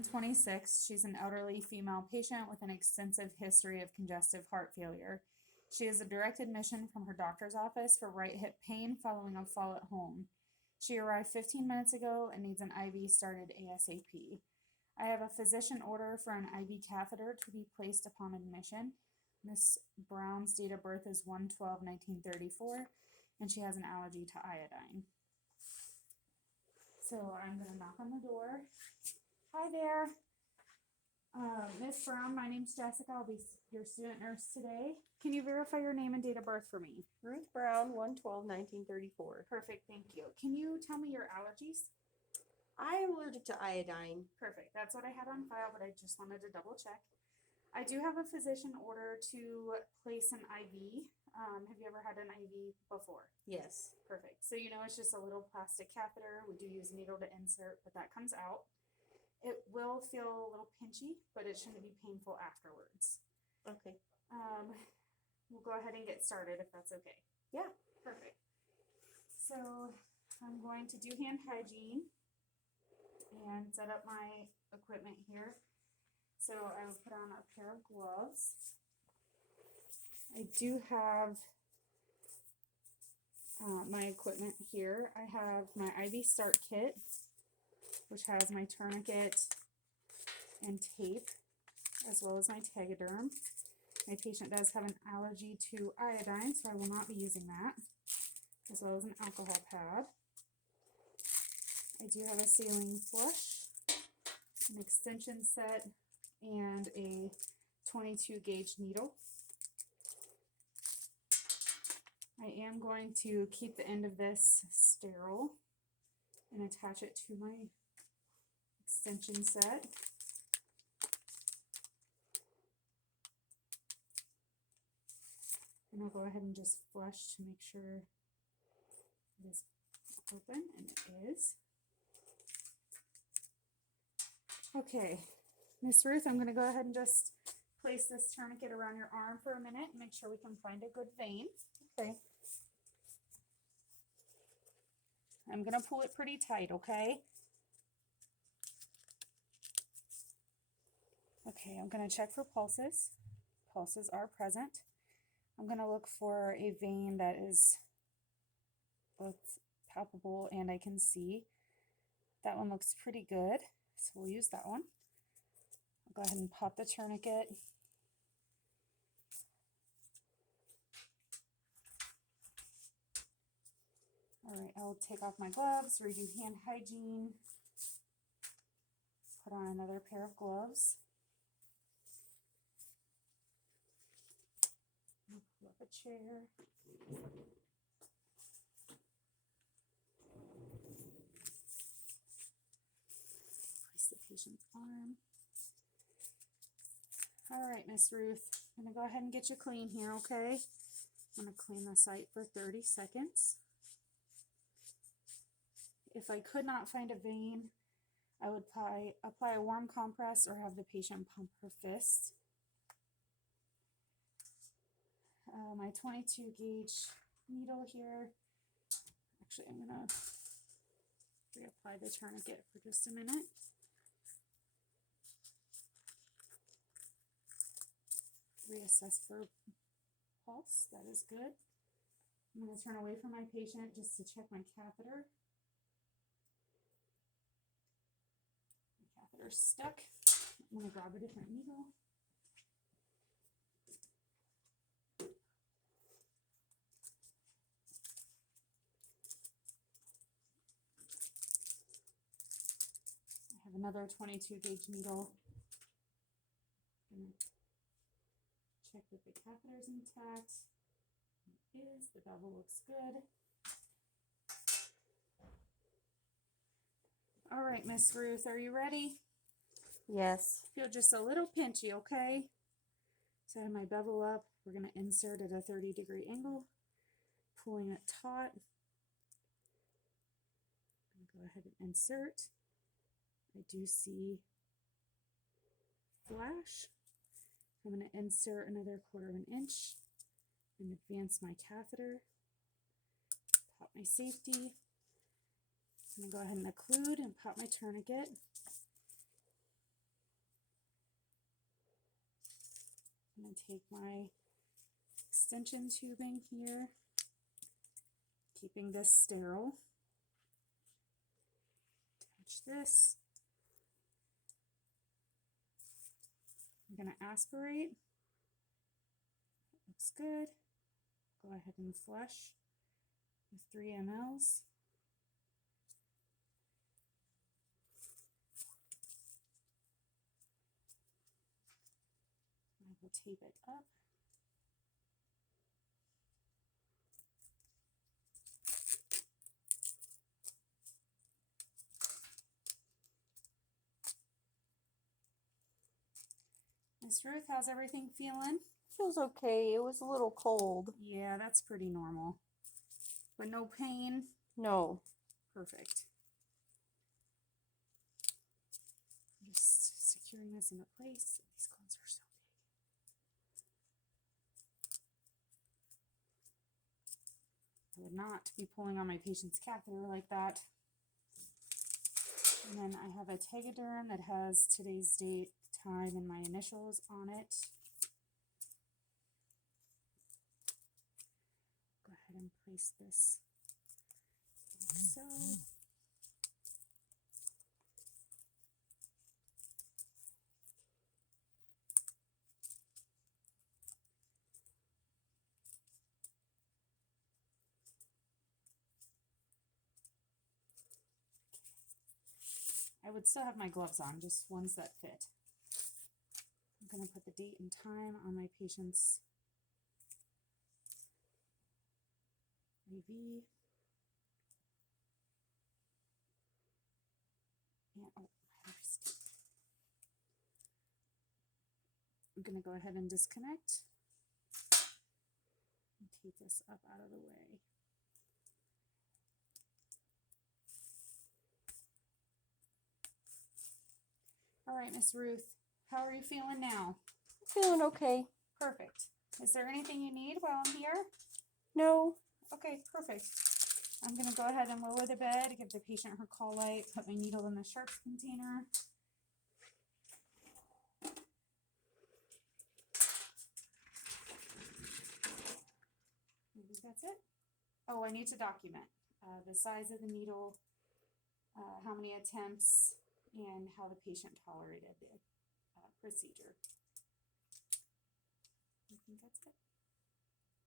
I'm 26. She's an elderly female patient with an extensive history of congestive heart failure. She has a direct admission from her doctor's office for right hip pain following a fall at home. She arrived 15 minutes ago and needs an IV started ASAP. I have a physician order for an IV catheter to be placed upon admission. Miss Brown's date of birth is 1/12/1934, and she has an allergy to iodine. So I'm going to knock on the door. Hi there. Miss Brown, my name's Jessica. I'll be your student nurse today. Can you verify your name and date of birth for me? Ruth Brown, 1/12/1934. Perfect, thank you. Can you tell me your allergies? I am allergic to iodine. Perfect. That's what I had on file, but I just wanted to double check. I do have a physician order to place an IV. Have you ever had an IV before? Yes. Perfect. So you know it's just a little plastic catheter. We do use a needle to insert, but that comes out. It will feel a little pinchy, but it shouldn't be painful afterwards. Okay. We'll go ahead and get started if that's okay. Yeah. Perfect. So I'm going to do hand hygiene and set up my equipment here. So I will put on a pair of gloves. I do have my equipment here. I have my IV start kit, which has my tourniquet and tape, as well as my Tegaderm. My patient does have an allergy to iodine, so I will not be using that, as well as an alcohol pad. I do have a saline flush, an extension set, and a 22 gauge needle. I am going to keep the end of this sterile and attach it to my extension set. And I'll go ahead and just flush to make sure it is open, and it is. Okay, Miss Ruth, I'm going to go ahead and just place this tourniquet around your arm for a minute and make sure we can find a good vein. Okay. I'm going to pull it pretty tight, okay? Okay, I'm going to check for pulses. Pulses are present. I'm going to look for a vein that is both palpable and I can see. That one looks pretty good, so we'll use that one. I'll go ahead and pop the tourniquet. All right, I'll take off my gloves, redo hand hygiene, put on another pair of gloves. Pull up a chair. Place the patient's arm. All right, Miss Ruth, I'm gonna go ahead and get you clean here, okay? I'm gonna clean the site for 30 seconds. If I could not find a vein, I would apply a warm compress or have the patient pump her fist. My 22 gauge needle here. Actually, I'm going to reapply the tourniquet for just a minute. Reassess for pulse. That is good. I'm going to turn away from my patient just to check my catheter. My catheter's stuck. I'm going to grab a different needle. I have another 22 gauge needle. Check that the catheter is intact. It is. The bevel looks good. All right, Miss Ruth, are you ready? Yes. Feel just a little pinchy, okay? So I have my bevel up. We're going to insert at a 30-degree angle, pulling it taut. Go ahead and insert. I do see flash. I'm going to insert another 1/4 inch and advance my catheter. Pop my safety. I'm going to go ahead and occlude and pop my tourniquet. I'm going to take my extension tubing here, keeping this sterile. Touch this. I'm going to aspirate. Looks good. Go ahead and flush with 3 mLs. I will tape it up. Miss Ruth, how's everything feeling? Feels okay. It was a little cold. Yeah, that's pretty normal. But no pain? No. Perfect. I'm just securing this into place. These clones are so big. I would not be pulling on my patient's catheter like that. And then I have a Tegaderm that has today's date, time, and my initials on it. Go ahead and place this like so. I would still have my gloves on, just ones that fit. I'm going to put the date and time on my patient's IV. And, oh, I'm going to go ahead and disconnect and take this up out of the way. All right, Miss Ruth, how are you feeling now? Feeling okay. Perfect. Is there anything you need while I'm here? No. Okay, perfect. I'm going to go ahead and lower the bed, give the patient her call light, put my needle in the sharps container. Maybe that's it. Oh, I need to document the size of the needle, how many attempts, and how the patient tolerated the procedure. I think that's it.